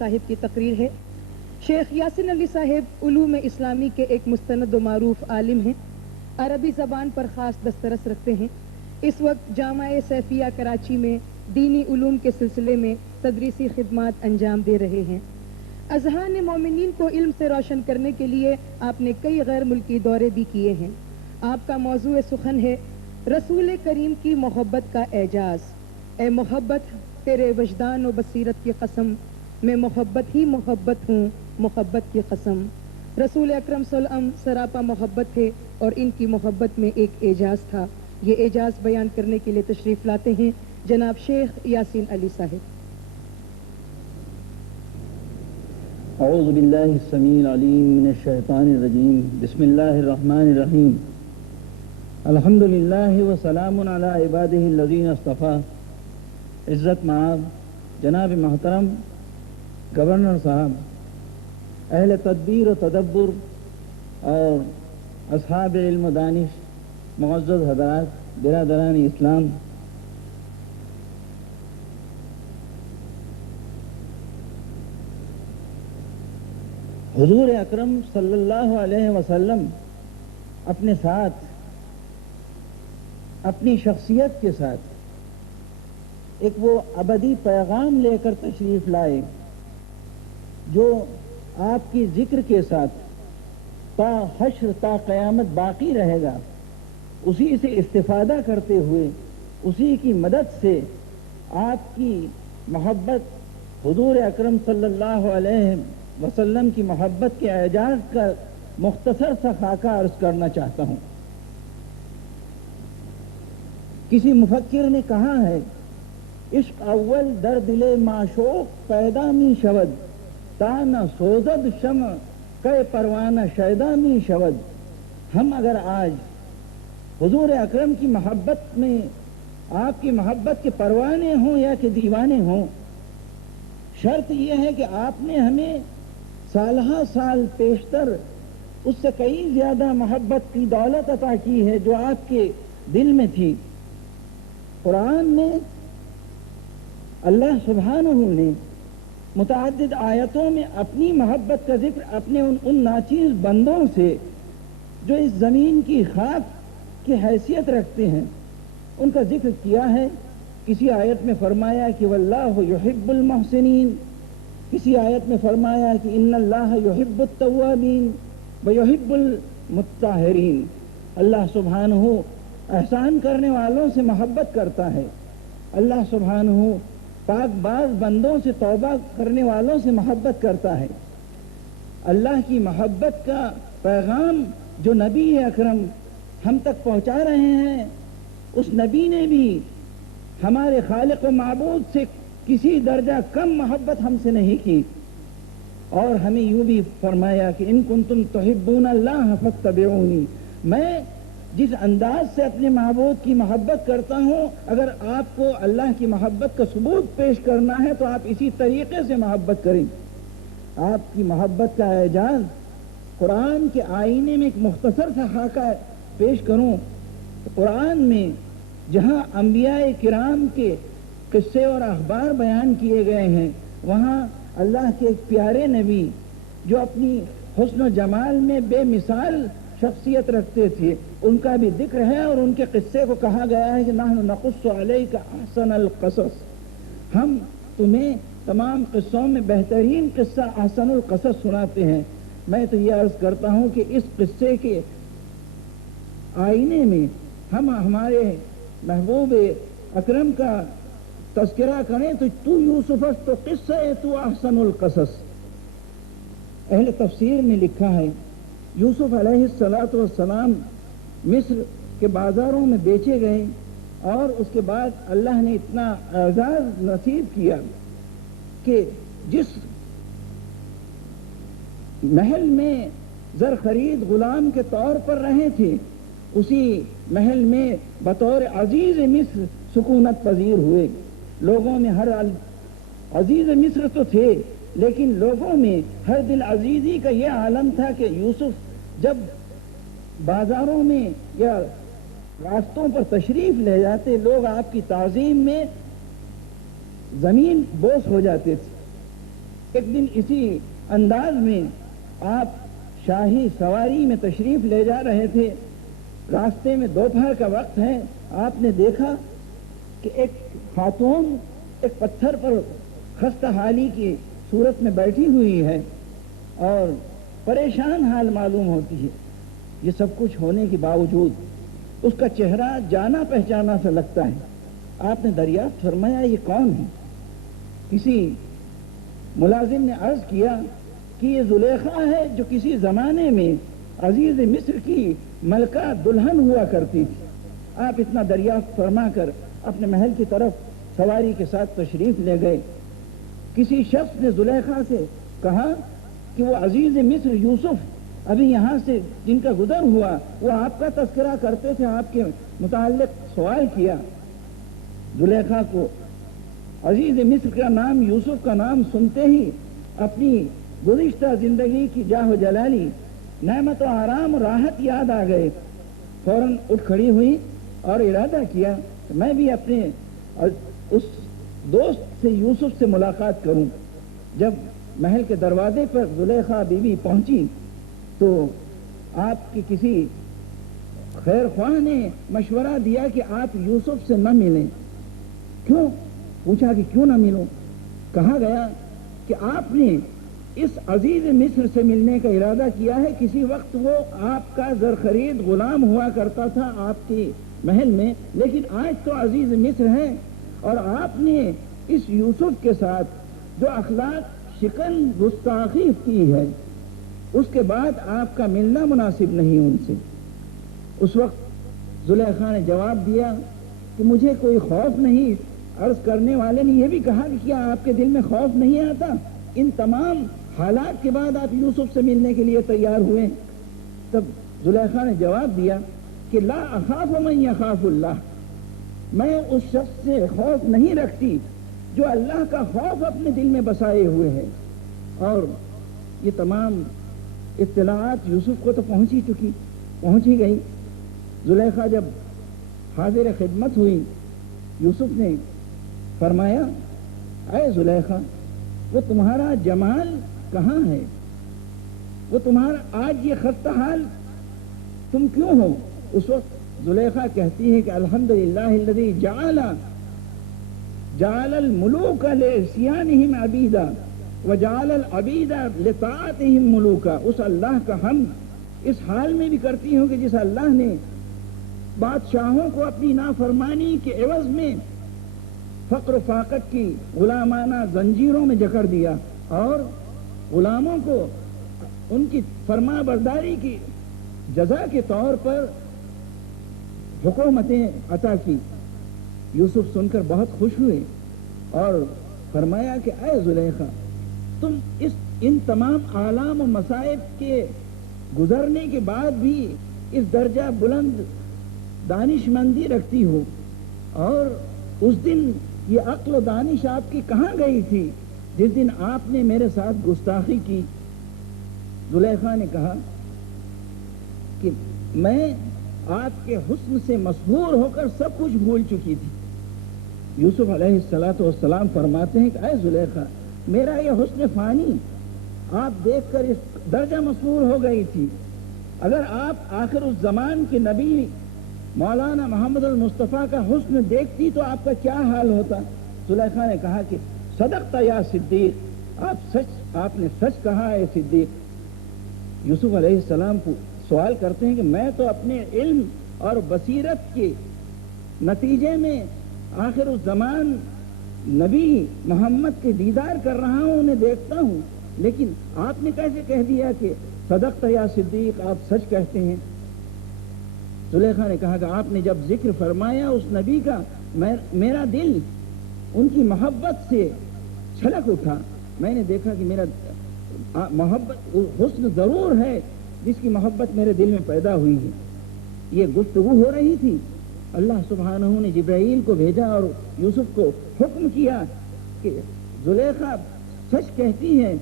صاحب کی تقریر ہے۔ شیخ یاسین علی صاحب علوم اسلامی کے ایک مستند و معروف عالم ہیں، عربی زبان پر خاص دسترس رکھتے ہیں۔ اس وقت جامعہ سیفیہ کراچی میں دینی علوم کے سلسلے میں تدریسی خدمات انجام دے رہے ہیں۔ اذہان مومنین کو علم سے روشن کرنے کے لیے آپ نے کئی غیر ملکی دورے بھی کیے ہیں۔ آپ کا موضوع سخن ہے رسول کریم کی محبت کا اعجاز۔ اے محبت تیرے وجدان و بصیرت کی قسم، میں محبت ہی محبت ہوں، محبت کی قسم۔ رسول اکرم صلی اللہ علیہ وسلم سراپا محبت تھے اور ان کی محبت میں ایک اعجاز تھا۔ یہ اعجاز بیان کرنے کے لیے تشریف لاتے ہیں جناب شیخ یاسین علی صاحب۔ اعوذ باللہ السمیع العلیم من الشیطان الرجیم، بسم اللہ الرحمن الرحیم۔ الحمدللہ وسلام علی عبادہ الذین اصطفیٰ۔ عزت معاب جناب محترم گورنر صاحب، اہل تدبیر و تدبر اور اصحاب علم و دانش، معزز حضرات، برادران اسلام، حضور اکرم صلی اللہ علیہ وسلم اپنے ساتھ، اپنی شخصیت کے ساتھ ایک وہ ابدی پیغام لے کر تشریف لائے جو آپ کی ذکر کے ساتھ تا حشر تا قیامت باقی رہے گا۔ اسی سے استفادہ کرتے ہوئے، اسی کی مدد سے آپ کی محبت، حضور اکرم صلی اللہ علیہ وسلم کی محبت کے اعجاز کا مختصر سا خاکہ عرض کرنا چاہتا ہوں۔ کسی مفکر نے کہا ہے، عشق اول در دل معشوق پیدا می شود، تا نہ سوزد شمع کہ پروانہ شیدا می شود۔ ہم اگر آج حضور اکرم کی محبت میں، آپ کی محبت کے پروانے ہوں یا کہ دیوانے ہوں، شرط یہ ہے کہ آپ نے ہمیں سالہ سال پیشتر اس سے کئی زیادہ محبت کی دولت عطا کی ہے جو آپ کے دل میں تھی۔ قرآن میں اللہ سبحانہ نے متعدد آیتوں میں اپنی محبت کا ذکر اپنے ان ناچیز بندوں سے جو اس زمین کی خاک کی حیثیت رکھتے ہیں ان کا ذکر کیا ہے۔ کسی آیت میں فرمایا کہ واللہ یحب المحسنین، کسی آیت میں فرمایا کہ ان اللہ یحب التوابین ویحب المطہرین۔ اللہ سبحانہ احسان کرنے والوں سے محبت کرتا ہے، اللہ سبحانہ پاک باز بندوں سے توبہ کرنے والوں سے محبت کرتا ہے۔ اللہ کی محبت کا پیغام جو نبی اکرم ہم تک پہنچا رہے ہیں، اس نبی نے بھی ہمارے خالق و معبود سے کسی درجہ کم محبت ہم سے نہیں کی، اور ہمیں یوں بھی فرمایا کہ ان کنتم تحبون اللہ فاتبعونی۔ میں جس انداز سے اپنے معبود کی محبت کرتا ہوں، اگر آپ کو اللہ کی محبت کا ثبوت پیش کرنا ہے تو آپ اسی طریقے سے محبت کریں۔ آپ کی محبت کا اعجاز قرآن کے آئینے میں ایک مختصر سا خاکہ پیش کروں۔ قرآن میں جہاں انبیاء کرام کے قصے اور اخبار بیان کیے گئے ہیں، وہاں اللہ کے ایک پیارے نبی جو اپنی حسن و جمال میں بے مثال شخصیت رکھتے تھے، ان کا بھی ذکر ہے، اور ان کے قصے کو کہا گیا ہے کہ نحن نقص علیک احسن القصص، ہم تمہیں تمام قصوں میں بہترین قصہ احسن القصص سناتے ہیں۔ میں تو یہ عرض کرتا ہوں کہ اس قصے کے آئینے میں ہم ہمارے محبوب اکرم کا تذکرہ کریں تو یوسف تو قصہ ہے، تو احسن القصص۔ اہل تفسیر نے لکھا ہے یوسف علیہ السلام مصر کے بازاروں میں بیچے گئے، اور اس کے بعد اللہ نے اتنا اعزاز نصیب کیا کہ جس محل میں زر خرید غلام کے طور پر رہے تھے، اسی محل میں بطور عزیز مصر سکونت پذیر ہوئے۔ لوگوں میں ہر عزیز مصر تو تھے، لیکن لوگوں میں ہر دل عزیزی کا یہ عالم تھا کہ یوسف جب بازاروں میں یا راستوں پر تشریف لے جاتے، لوگ آپ کی تعظیم میں زمین بوس ہو جاتے تھے۔ ایک دن اسی انداز میں آپ شاہی سواری میں تشریف لے جا رہے تھے، راستے میں دوپہر کا وقت ہے، آپ نے دیکھا کہ ایک خاتون ایک پتھر پر خستہ حالی کی صورت میں بیٹھی ہوئی ہے اور پریشان حال معلوم ہوتی ہے۔ یہ سب کچھ ہونے کے باوجود اس کا چہرہ جانا پہچانا سا لگتا ہے۔ آپ نے دریافت فرمایا یہ کون ہے؟ کسی ملازم نے عرض کیا کہ یہ زلیخا ہے جو کسی زمانے میں عزیز مصر کی ملکہ دلہن ہوا کرتی تھی۔ آپ اتنا دریافت فرما کر اپنے محل کی طرف سواری کے ساتھ تشریف لے گئے۔ کسی شخص نے زلیخا سے کہا کہ وہ عزیز مصر یوسف ابھی یہاں سے جن کا گزر ہوا وہ آپ کا تذکرہ کرتے تھے، آپ کے متعلق سوال کیا۔ زلیخا کو عزیز مصر کا نام، یوسف کا نام سنتے ہی اپنی گزشتہ زندگی کی جاہ و جلالی، نعمت و آرام، راحت یاد آ گئے۔ فوراً اٹھ کھڑی ہوئی اور ارادہ کیا کہ میں بھی اپنے اس دوست سے یوسف سے ملاقات کروں۔ جب محل کے دروازے پر زلیخا بیوی پہنچی تو آپ کی کسی خیر خواہ نے مشورہ دیا کہ آپ یوسف سے نہ ملیں۔ کیوں؟ پوچھا کہ کیوں نہ ملوں؟ کہا گیا کہ آپ نے اس عزیز مصر سے ملنے کا ارادہ کیا ہے، کسی وقت وہ آپ کا زرخرید غلام ہوا کرتا تھا آپ کے محل میں، لیکن آج تو عزیز مصر ہے، اور آپ نے اس یوسف کے ساتھ جو اخلاق شکن گستاخی کی ہے اس کے بعد آپ کا ملنا مناسب نہیں ان سے۔ اس وقت زلیخا نے جواب دیا کہ مجھے کوئی خوف نہیں۔ عرض کرنے والے نے یہ بھی کہا کہ کیا آپ کے دل میں خوف نہیں آتا؟ ان تمام حالات کے بعد آپ یوسف سے ملنے کے لیے تیار ہوئے۔ تب زلیخا نے جواب دیا کہ لا اخاف من یخاف اللہ، میں اس شخص سے خوف نہیں رکھتی جو اللہ کا خوف اپنے دل میں بسائے ہوئے ہے۔ اور یہ تمام اطلاعات یوسف کو تو پہنچی گئی۔ زلیخا جب حاضر خدمت ہوئی، یوسف نے فرمایا اے زلیخا، وہ تمہارا جمال کہاں ہے؟ وہ تمہارا آج یہ خستہ حال تم کیوں ہو؟ اس وقت زلیخا کہتی ہے کہ الحمدللہ الذی جعل الملوک لعصیانہم عبیدا وجعل العبید لطاعتہم ملوکا۔ اس اللہ کا حمد اس حال میں بھی کرتی ہوں کہ جس اللہ نے بادشاہوں کو اپنی نافرمانی کے عوض میں فقر و فاقت کی غلامانہ زنجیروں میں جکڑ دیا اور غلاموں کو ان کی فرما برداری کی جزا کے طور پر حکومتیں عطا کی۔ یوسف سن کر بہت خوش ہوئے اور فرمایا کہ اے زلیخا، تم ان تمام آلام و مصائب کے گزرنے کے بعد بھی اس درجہ بلند دانش مندی رکھتی ہو، اور اس دن یہ عقل و دانش آپ کی کہاں گئی تھی جس دن آپ نے میرے ساتھ گستاخی کی؟ زلیخا نے کہا کہ میں آپ کے حسن سے مسحور ہو کر سب کچھ بھول چکی تھی۔ یوسف علیہ السلام فرماتے ہیں کہ اے زلیخا، میرا یہ حسن فانی آپ دیکھ کر اس درجہ مسحور ہو گئی تھی، اگر آپ آخر اس زمان کے نبی مولانا محمد المصطفیٰ کا حسن دیکھتی تو آپ کا کیا حال ہوتا؟ زلیخا نے کہا کہ صدقت یا صدیق، آپ نے سچ کہا ہے صدیق۔ یوسف علیہ السلام کو سوال کرتے ہیں کہ میں تو اپنے علم اور بصیرت کے نتیجے میں آخر الزمان نبی محمد کے دیدار کر رہا ہوں، انہیں دیکھتا ہوں، لیکن آپ نے کیسے کہہ دیا کہ صدقت یا صدیق، آپ سچ کہتے ہیں؟ زلیخا نے کہا کہ آپ نے جب ذکر فرمایا اس نبی کا، میرا دل ان کی محبت سے چھلک اٹھا۔ میں نے دیکھا کہ میرا محبت حسن ضرور ہے جس کی محبت میرے دل میں پیدا ہوئی ہے۔ یہ گفتگو ہو رہی تھی، اللہ سبحانہ نے جبرائیل کو بھیجا اور یوسف کو حکم کیا کہ زلیخا سچ کہتی ہے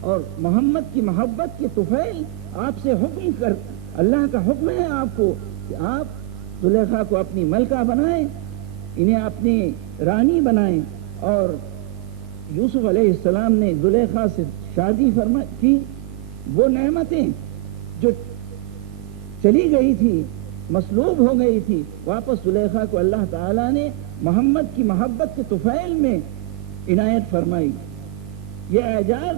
اور محمد کی محبت کے طفیل آپ سے حکم کر، اللہ کا حکم ہے آپ کو کہ آپ زلیخا کو اپنی ملکہ بنائیں، انہیں اپنی رانی بنائیں اور یوسف علیہ السلام نے زلیخا سے شادی کی، وہ نعمتیں جو چلی گئی تھی، مسلوب ہو گئی تھی، واپس زلیخا کو اللہ تعالیٰ نے محمد کی محبت کے طفیل میں عنایت فرمائی۔ یہ اعجاز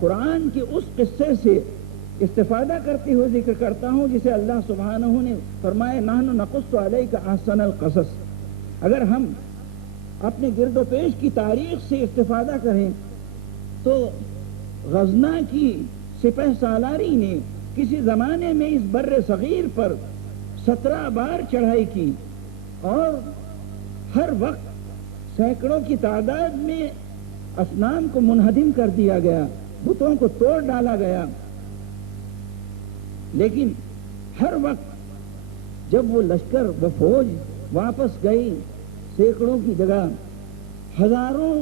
قرآن کے اس قصے سے استفادہ کرتے ہوئے ذکر کرتا ہوں جسے اللہ سبحانہ نے فرمایا نحن نقص علیک احسن القصص۔ اگر ہم اپنے گرد و پیش کی تاریخ سے استفادہ کریں تو غزنہ کی سپہ سالاری نے کسی زمانے میں اس بر صغیر پر 17 بار چڑھائی کی، اور ہر وقت سینکڑوں کی تعداد میں اصنام کو منہدم کر دیا گیا، بتوں کو توڑ ڈالا گیا، لیکن ہر وقت جب وہ لشکر وہ فوج واپس گئی، سینکڑوں کی جگہ ہزاروں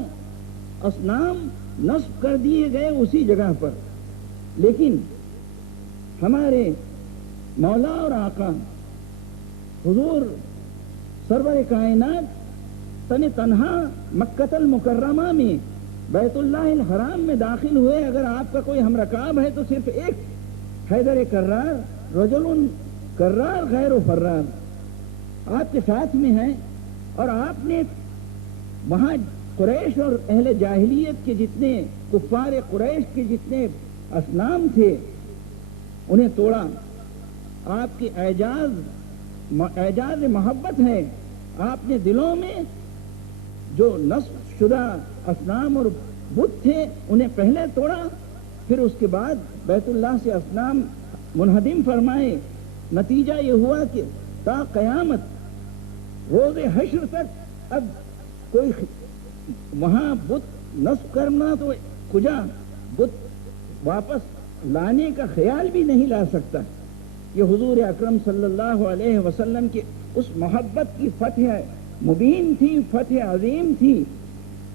اصنام نصب کر دیے گئے اسی جگہ پر، لیکن ہمارے مولا اور آقا حضور سرور کائنات تنہا مکہ المکرمہ میں بیت اللہ الحرام میں داخل ہوئے۔ اگر آپ کا کوئی ہم رکاب ہے تو صرف ایک حیدر کرار، رجل کرار غیر و فرار آپ کے ساتھ میں ہیں، اور آپ نے وہاں قریش اور اہل جاہلیت کے جتنے کفار قریش کے جتنے اصنام تھے انہیں توڑا۔ آپ کے اعجاز محبت ہے، آپ نے دلوں میں جو نصب شدہ اصنام اور بت تھے انہیں پہلے توڑا، پھر اس کے بعد بیت اللہ سے اصنام منہدم فرمائے۔ نتیجہ یہ ہوا کہ تا قیامت روز حشر تک اب کوئی وہاں بت نصب کرنا تو کجا بت واپس لانے کا خیال بھی نہیں لا سکتا۔ یہ حضور اکرم صلی اللہ علیہ وسلم کی اس محبت کی فتح مبین تھی، فتح عظیم تھی،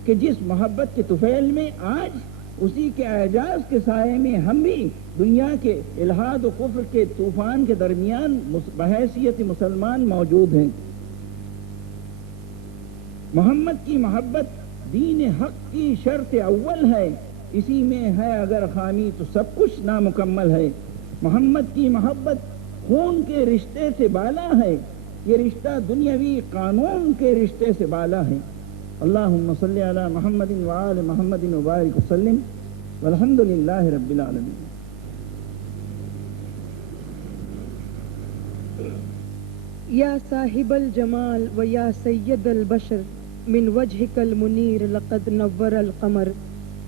کہ جس محبت کے طفیل میں آج اسی کے اعجاز کے سائے میں ہم بھی دنیا کے الحاد و کفر کے طوفان کے درمیان بحیثیت مسلمان موجود ہیں۔ محمد کی محبت دین حق کی شرط اول ہے، اسی میں ہے اگر خامی تو سب کچھ نامکمل ہے۔ محمد کی محبت خون کے رشتے سے بالا ہے، یہ رشتہ دنیاوی قانون کے رشتے سے بالا ہے۔ اللہم صلی علی محمد وآل محمد وبارک وسلم والحمد للہ رب العالمین۔ یا صاحب الجمال و یا سید البشر من وجهك المنیر لقد نور القمر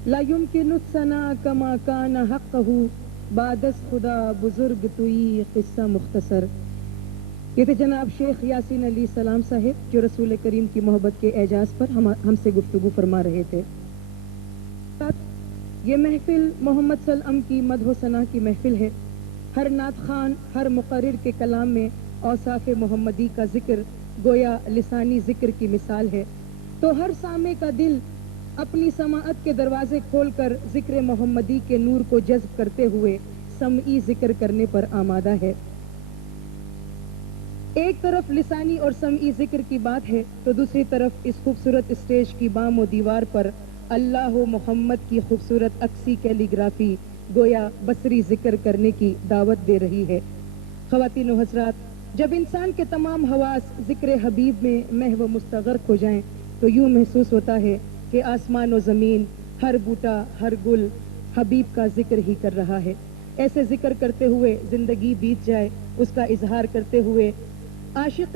لا يمكن الثناء كما كان حقه بعد از خدا بزرگ توئی قصہ مختصر۔ یہ تھے جناب شیخ یاسین علی سلام صاحب جو رسول کریم کی محبت کے اعجاز پر ہم سے گفتگو فرما رہے تھے۔ یہ محفل محمد صلی اللہ علیہ وسلم کی مدح و ثنا کی محفل ہے۔ ہر نعت خوان، ہر مقرر کے کلام میں اوصاف محمدی کا ذکر گویا لسانی ذکر کی مثال ہے، تو ہر سامع کا دل اپنی سماعت کے دروازے کھول کر ذکر محمدی کے نور کو جذب کرتے ہوئے سمعی ذکر کرنے پر آمادہ ہے۔ ایک طرف لسانی اور سمعی ذکر کی بات ہے تو دوسری طرف اس خوبصورت اسٹیج کی بام و دیوار پر اللہ و محمد کی خوبصورت عکسی کیلی گرافی گویا بصری ذکر کرنے کی دعوت دے رہی ہے۔ خواتین و حضرات، جب انسان کے تمام حواس ذکر حبیب میں محو و مستغرق ہو جائیں تو یوں محسوس ہوتا ہے کہ آسمان و زمین، ہر بوٹا، ہر گل حبیب کا ذکر ہی کر رہا ہے۔ ایسے ذکر کرتے ہوئے زندگی بیت جائے، اس کا اظہار کرتے ہوئے عاشق